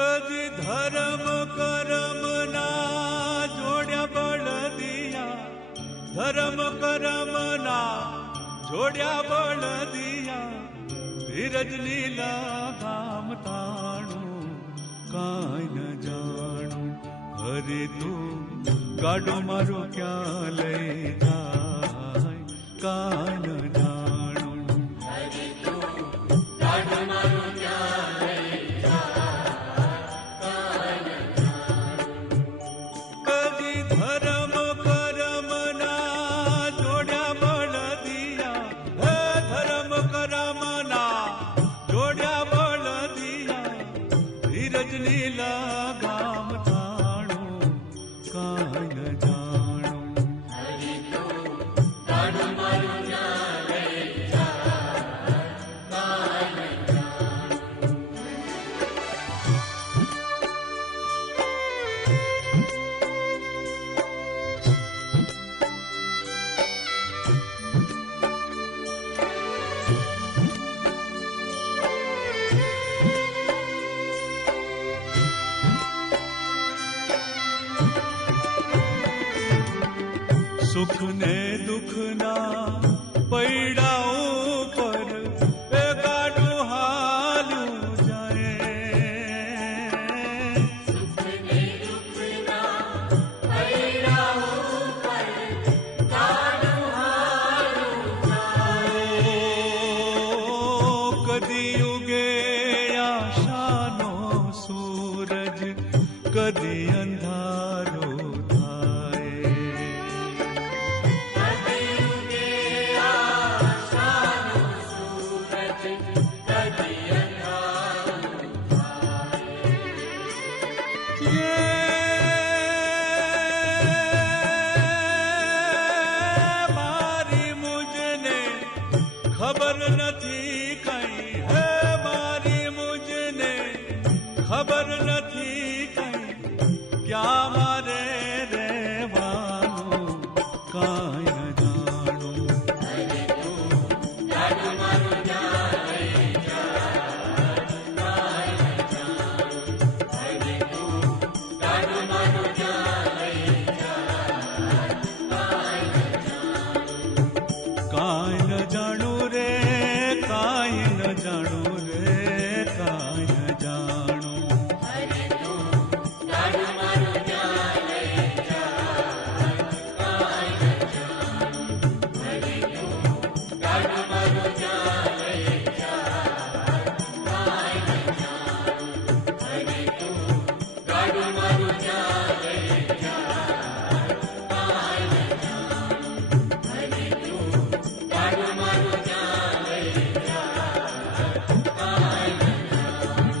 હજી ધર્મ કરમ ના જોડ્યા બળદિયા, ધર્મ કરમ ના જોડ્યા બળદિયા, ધીરજ લીલા ગામ તાણું કાંઈ ન જાણું. હરે તું ગાડો મારો ક્યાં લઈ જાય કાંઈ ન જાણું. હરે તું ગાડો મારો ક્યાં લઈ જાય કાંઈ ન જાણું. કદી ધર્મ કરમ ના જોડ્યા બળદિયા, હે ધર્મ કરમ ના જોડ્યા બળદિયા, ધીરજ લીલા ગામ તાણું કાંઈ ન જાણું. હરી તો ગાડો મારો ક્યાં લઈ જાય કાંઈ ન જાણું. સુખ ને દુઃખ ના પૈડાઓ પર એ ગાડું હાલ્યું જાય. સુખ ને દુઃખ ના પૈડાઓ પર ગાડું હાલ્યું જાય. કદી ઉગે આશાનો સૂરજ, કદી અંધારો ખબર નથી કઈ, હે મારી મુજને ખબર નથી કઈ, ક્યાં મારે રહેવાનું કાંઈ ન જાણું. હરે તું ગાડો મારો ક્યાં લઈ જાય કાંઈ ન જાણું. હરે તું ગાડો મારો ક્યાં લઈ જાય કાંઈ ન જાણું. કાંઈ ન જાણું રે, કાંઈ ન જાણું રે, કાંઈ ન જાણું. હરે તું ગાડો મારો ક્યાં લઈ જાય કાંઈ ન જાણું. હરે તું ગાડો મારો ક્યાં લઈ જાય કાંઈ ન જાણું. હરે તું ગાડો મારો ક્યાં લઈ જાય કાંઈ ન જાણું. હરે તું ગાડો મારો ક્યાં લઈ જાય કાંઈ ન જાણું.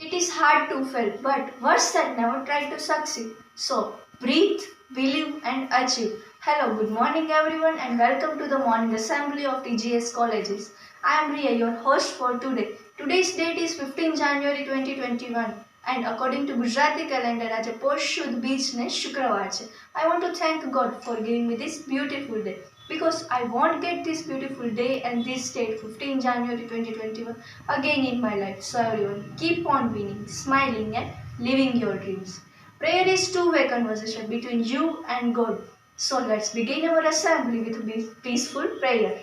It is hard to fail, but worse than never try to succeed. So, breathe, believe and achieve. Hello, good morning everyone and welcome to the morning assembly of TGS colleges. I am Riya, your host for today. Today's date is 15 January 2021 and according to Gujarati calendar, આજે પોષ શુદ્ધ બીજને શુક્રવાર છે. I want to thank God for giving me this beautiful day because I won't get this beautiful day and this date 15 January 2021 again in my life. So everyone, keep on winning, smiling and living your dreams. Prayer is two-way conversation between you and God. So let's begin our assembly with a peaceful prayer.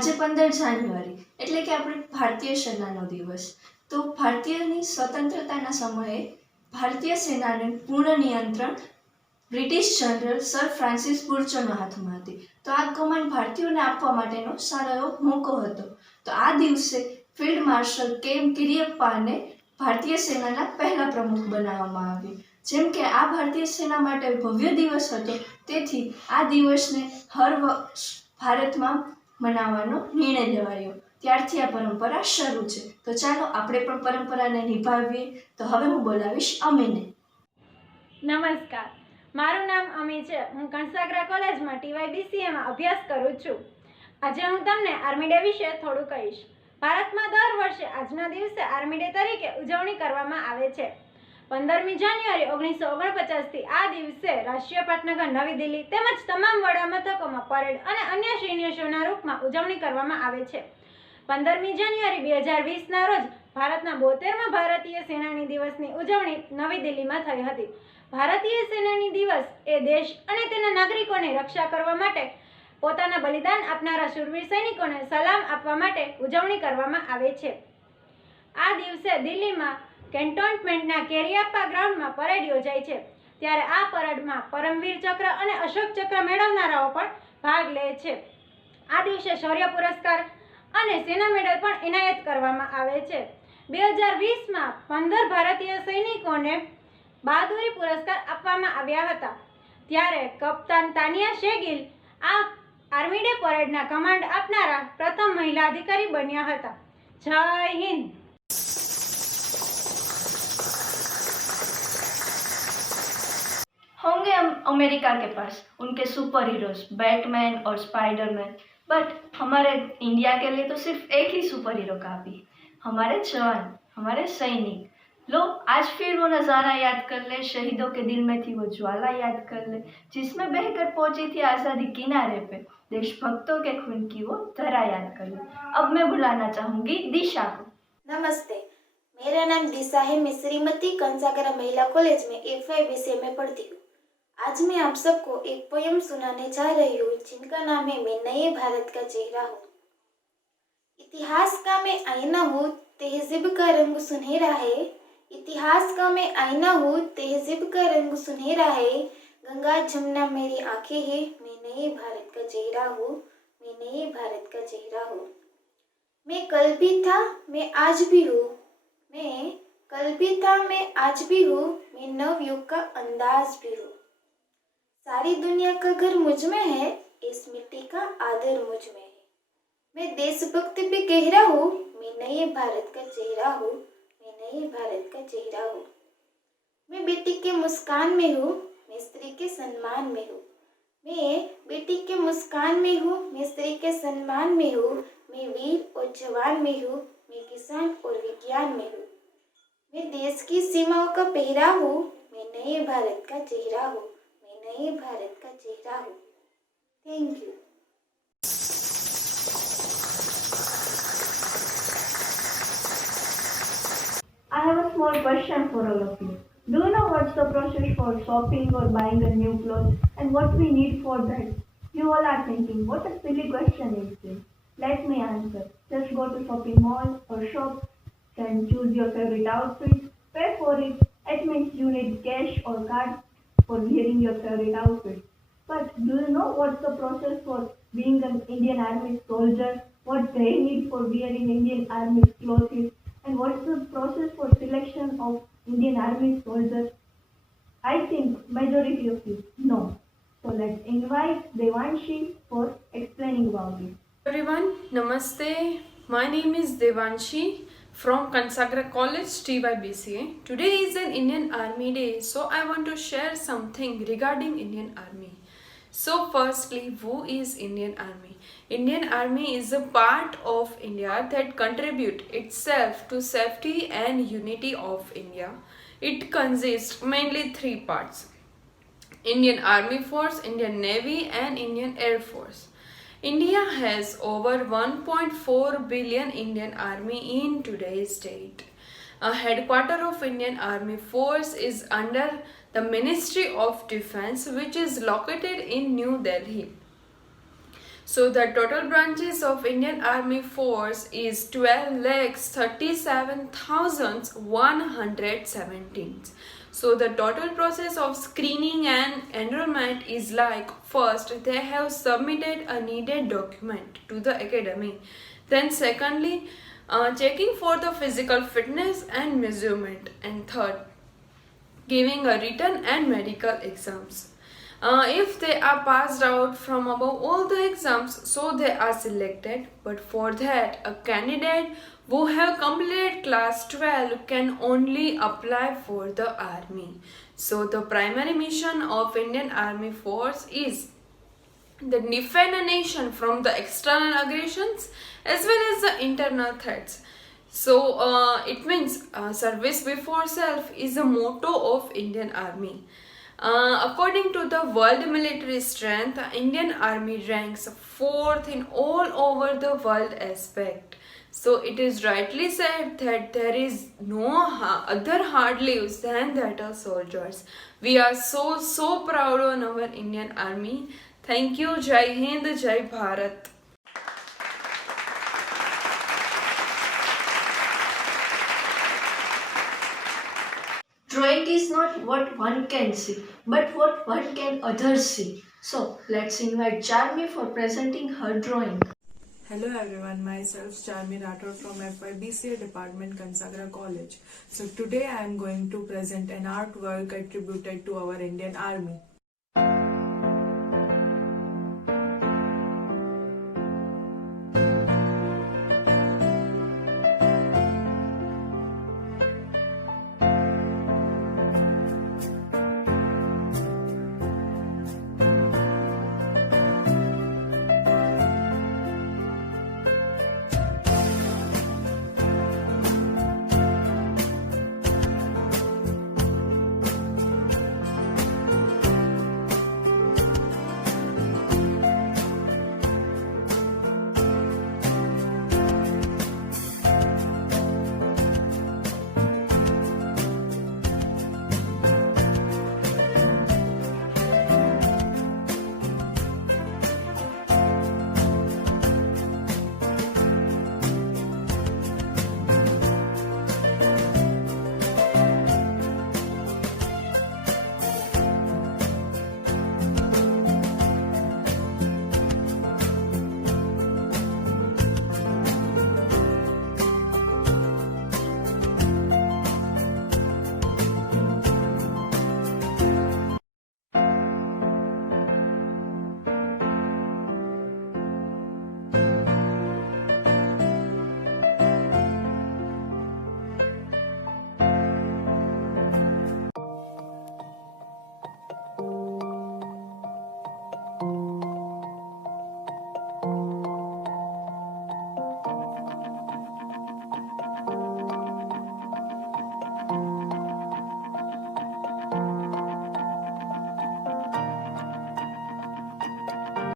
આજે 15 જાન્યુઆરી એટલે કે આપણે ભારતીય સેનાનો દિવસ. તો ભારતીયની સ્વતંત્રતાના સમયે ભારતીય સેનાને પૂર્ણ નિયંત્રણ બ્રિટિશ જનરલ સર ફ્રાન્સિસ બુર્ચોના હાથમાં હતી. તો આ કમાન્ડ ભારતીયોને આપવા માટેનો સારો એવો મોકો હતો. તો આ દિવસે ફિલ્ડ માર્શલ કેમ કિરિયપ્પાને ભારતીય સેનાના પહેલા પ્રમુખ બનાવવામાં આવ્યા. જેમ કે આ ભારતીય સેના માટે ભવ્ય દિવસ હતો, તેથી આ દિવસને હર વર્ષ ભારતમાં મનાવવાનો નિર્ણય લેવાયો. ત્યારથી આ પરંપરા શરૂ છે. તો ચાલો આપણે પણ પરંપરાને નિભાવીએ. તો હવે હું બોલાવીશ અમીને. નમસ્કાર, મારું નામ અમી છે. હું કંસાગરા કોલેજમાં TYBCAમાં અભ્યાસ કરું છું. આજે હું તમને આર્મી ડે વિશે થોડું કહીશ. ભારતમાં દર વર્ષે આજના દિવસે આર્મી ડે તરીકે ઉજવણી કરવામાં આવે છે. 15મી જાન્યુઆરી 1949થી આ દિવસે રાષ્ટ્રીય પાટનગર નવી દિલ્હી તેમજ તમામ વડા મથકોમાં પરેડ અને અન્ય સૈન્ય શોના રૂપમાં ઉજવણી કરવામાં આવે છે. 15મી જાન્યુઆરી 2020ના રોજ ભારતના 72મા ભારતીય સેનાની દિવસની ઉજવણી નવી દિલ્હીમાં થઈ હતી. ભારતીય સેનાની દિવસ એ દેશ અને તેના નાગરિકોની રક્ષા કરવા માટે પોતાના બલિદાન આપનારા શૂરવીર સૈનિકોને સલામ આપવા માટે ઉજવણી કરવામાં આવે છે. આ દિવસે દિલ્હીમાં કેન્ટોનમેન્ટના કેરિયાપ્પા ગ્રાઉન્ડમાં પરેડ યોજાય છે. ત્યારે આ પરેડમાં પરમવીર ચક્ર અને અશોક ચક્ર મેળવનારાઓ પણ ભાગ લે છે. આ દિવસે શૌર્ય પુરસ્કાર અને સેના મેડલ પણ એનાયત કરવામાં આવે છે. 2020માં 15 ભારતીય સૈનિકોને બહાદુરી પુરસ્કાર આપવામાં આવ્યા હતા. ત્યારે કપ્તાન તાનિયા શેગિલ આ આર્મી ડે પરેડના કમાન્ડ આપનારા પ્રથમ મહિલા અધિકારી બન્યા હતા. જય હિન્દ. होंगे हम अमेरिका के पास उनके सुपर हीरोज बैटमैन और स्पाइडरमैन, बट हमारे इंडिया के लिए तो सिर्फ एक ही सुपर हीरो काफ़ी, हमारे जवान, हमारे सैनिक. लो आज फिर वो नज़ारा याद कर ले, शहीदों के दिल में थी वो ज्वाला याद कर ले, जिसमें बहकर पहुंची थी आज़ादी किनारे पे, देशभक्तों के खून की वो धरा याद कर ले. अब मैं बुलाना चाहूँगी दिशा को. नमस्ते, मेरा नाम दिशा है. मैं श्रीमती कंसागरा महिला कॉलेज में FY विषय में पढ़ती हूँ. आज मैं आप सबको एक पोयम सुनाने जा रही हूँ जिनका नाम है मैं नए भारत का चेहरा हूँ. इतिहास का मैं आईना हूँ, तहजीब का रंग सुनहरा है. इतिहास का मैं आईना हूँ, तहजीब का रंग सुनहरा है. गंगा जमुना मेरी आंखें हैं, मैं नए भारत का चेहरा हूँ. मैं नए भारत का चेहरा हूँ. मैं कल भी था, मैं आज भी हूँ. मैं कल भी था, मैं आज भी हूँ. मैं नवयुग का अंदाज भी हूँ. सारी दुनिया का घर मुझ में है, इस मिट्टी का आदर मुझ में है. मैं देशभक्त भी कह रहा हूँ, मैं नए भारत का चेहरा हूँ. मैं नए भारत का चेहरा हूँ. मैं बेटी के मुस्कान में हूँ, मैं स्त्री के सम्मान में हूँ. मैं बेटी के मुस्कान में हूँ, मैं स्त्री के सम्मान में हूँ. मैं वीर और जवान में हूँ, मैं किसान और विज्ञान में हूँ. मैं देश की सीमाओं का पहरा हूँ, मैं नए भारत का चेहरा हूँ. मैं नए भारत का चेहरा हूँ. Thank you. I have a small question for all of you. Do you know what's the process for shopping or buying a new clothes and what we need for that? You all are thinking, what a silly question is this? Let me answer. Just go to shopping mall or shop, then choose your favorite outfit, pay for it. It means you need cash or card for wearing your favorite outfit. But do you know what's the process for being an Indian Army soldier? What they need for wearing Indian Army clothes? And what's the process for selection of Indian Army soldiers? I think majority of you know. So let's invite Devanshi for explaining about it. Everyone, Namaste. My name is Devanshi from Kansagra College, TYBCA. Today is an Indian Army Day, so I want to share something regarding Indian Army. So firstly, who is Indian Army? Indian Army is a part of India that contribute itself to safety and unity of India. It consists mainly 3 parts: Indian Army Force, Indian Navy and Indian Air Force. India has over 1.4 billion Indian Army in today's date. A headquarter of Indian Army Force is under the Ministry of Defence, which is located in New Delhi. So the total branches of Indian Army Force is 12,37,117. So the total process of screening and enrollment is like, first they have submitted a needed document to the academy, then secondly checking for the physical fitness and measurement, and third giving a written and medical exams. If they are passed out from above all the exams, so they are selected. But for that, a candidate who have completed class 12 can only apply for the army. So the primary mission of Indian Army Force is the defend a nation from the external aggressions as well as the internal threats. So it means service before self is the motto of Indian Army. According to the World Military Strength, Indian Army ranks 4th in all over the world aspect. So it is rightly said that there is no other hard lives than that of soldiers. We are so proud on our Indian Army. Thank you. Jai Hind, Jai Bharat. Drawing is not what one can see, but what one can others see. So let's invite Charmi for presenting her drawing. Hello everyone, myself Charmi Rathod from FYBCA Department, Kansagra College. So today I am going to present an artwork attributed to our Indian Army.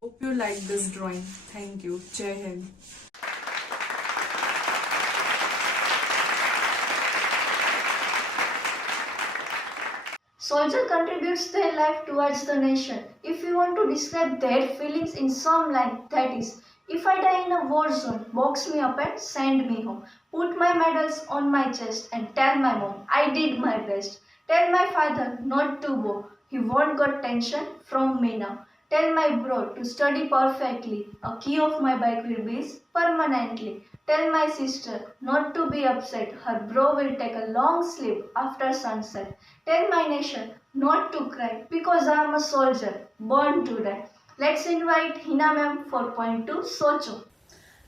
Hope you like this drawing. Thank you. Jai Hind. Soldier contributes their life towards the nation. If you want to describe their feelings in some line, that is, if I die in a war zone, box me up and send me home. Put my medals on my chest and tell my mom I did my best. Tell my father not to go. He won't got tension from me now. Tell my bro to study perfectly. A key of my bike will be permanently. Tell my sister not to be upset. Her bro will take a long sleep after sunset. Tell my nation not to cry because I am a soldier born to die. Let's invite Hina ma'am for point 2, Socho.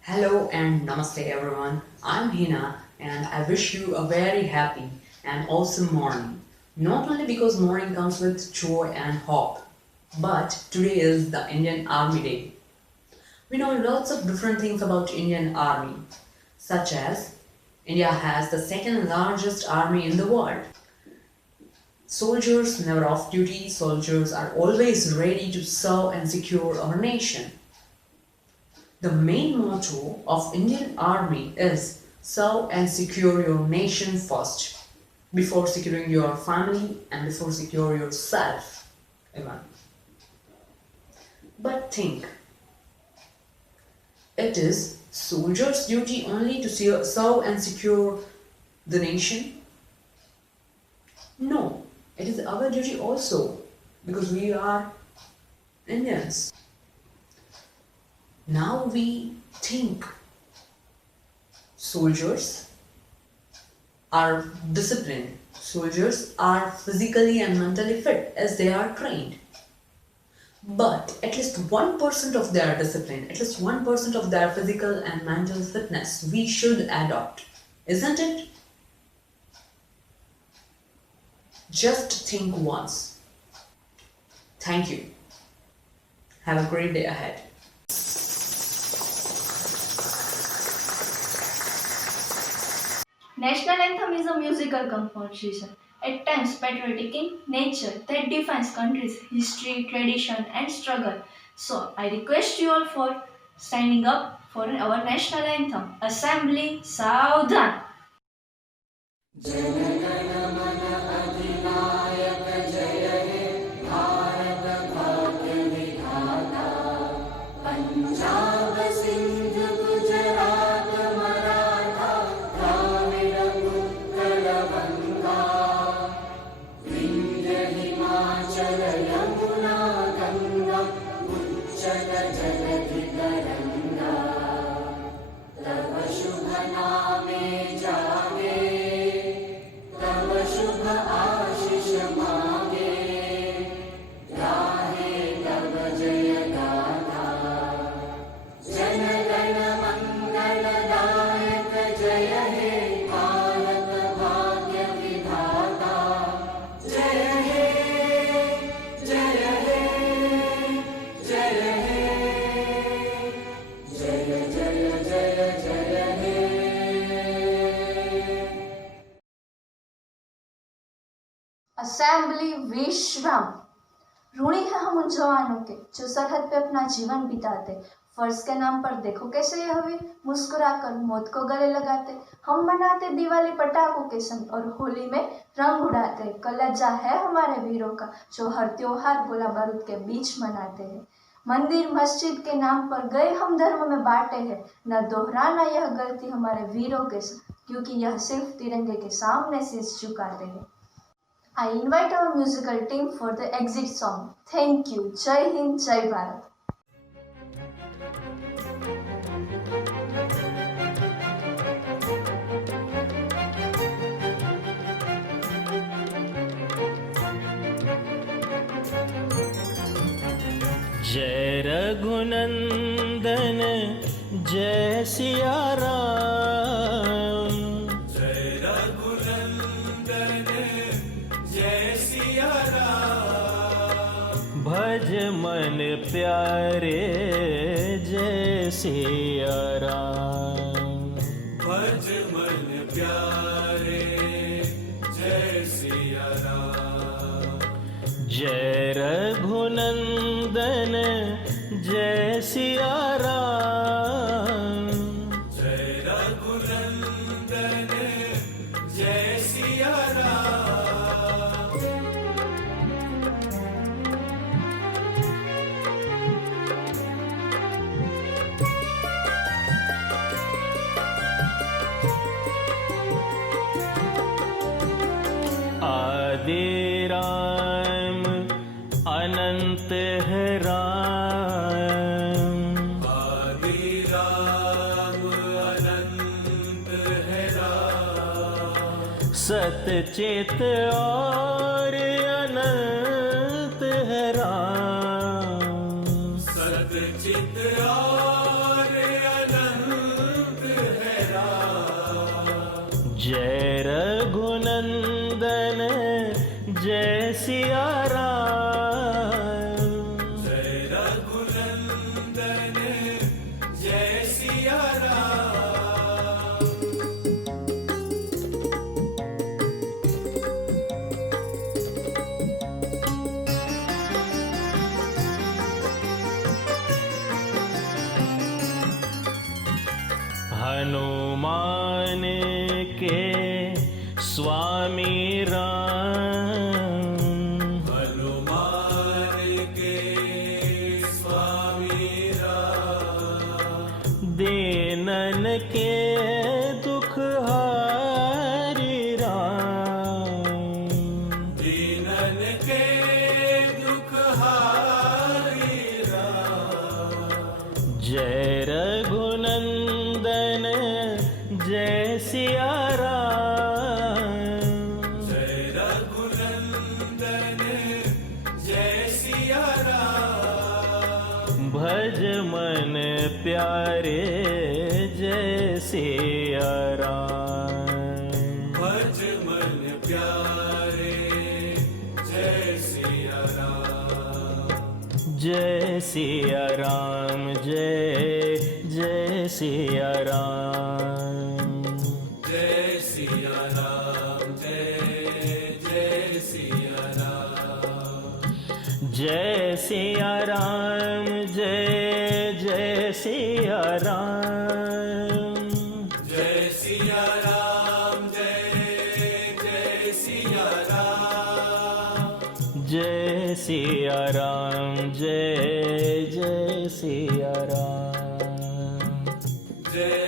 Hello and namaste everyone. I'm Hina and I wish you a very happy and awesome morning. Not only because morning comes with joy and hope, but today is the Indian Army Day. We know lots of different things about Indian Army, such as India has the second largest army in the world. Soldiers never off duty, soldiers are always ready to serve and secure our nation. The main motto of Indian Army is serve and secure your nation first, before securing your family and before secure yourself even. But think, it is soldiers' duty only to serve and secure the nation? No, it is our duty also, because we are Indians. Now we think soldiers are disciplined, soldiers are physically and mentally fit as they are trained. But at least 1% of their discipline, at least 1% of their physical and mental fitness we should adopt, isn't it? Just think once. Thank you. Have a great day ahead. National anthem is a musical composition, at times patriotic in nature, that defines country's history, tradition, and struggle. So, I request you all for standing up for our national anthem. Assembly, Saudhan. Assembly विश्राम। ऋणी है हम उन जवानों के जो सरहद पे अपना जीवन बिताते, फर्ज के नाम पर देखो कैसे ये हुए मुस्कुराकर मौत को गले लगाते। हम मनाते दिवाली पटाखों के संग और होली में रंग उड़ाते। कलजा है हमारे वीरों का जो हर त्योहार गोला बारूद के बीच मनाते हैं। मंदिर मस्जिद के नाम पर गए हम धर्म में बांटे हैं, न दोहराना यह गलती हमारे वीरों के संग, क्योंकि यह सिर्फ तिरंगे के सामने शीश झुकाते हैं। I invite our musical team for the exit song. Thank you. Jai Hind, Jai Bharat. जय रघुनंदन जय सिया राम। जय रघुनंदन जय सिया राम। भज मन प्यारे जय सिया राम। भज मन प्यारे जय सिया राम। जय रघुनंदन जय सिया राम। जय रघुनंदन जय सिया राम। आदि राम अनंत है राम। आदि राम अनंत है राम। सतचित और अनंत है राम। सतचित और अनंत है राम। जय रघुनंदन जय सिया राम। जय रघुनंदन जय सिया राम। हनुमान के स्वामी राम। हनुमान के स्वामी राम। भज मन प्यारे जय सिया राम। भज मन प्यारे जय सिया राम। जय सिया राम जय जय सिया राम। जय सिया राम जय जय सिया राम। जय सिया राम जय जय सिया राम। जय सिया राम जय जय सिया राम। जय सिया राम जय जय सिया राम। जय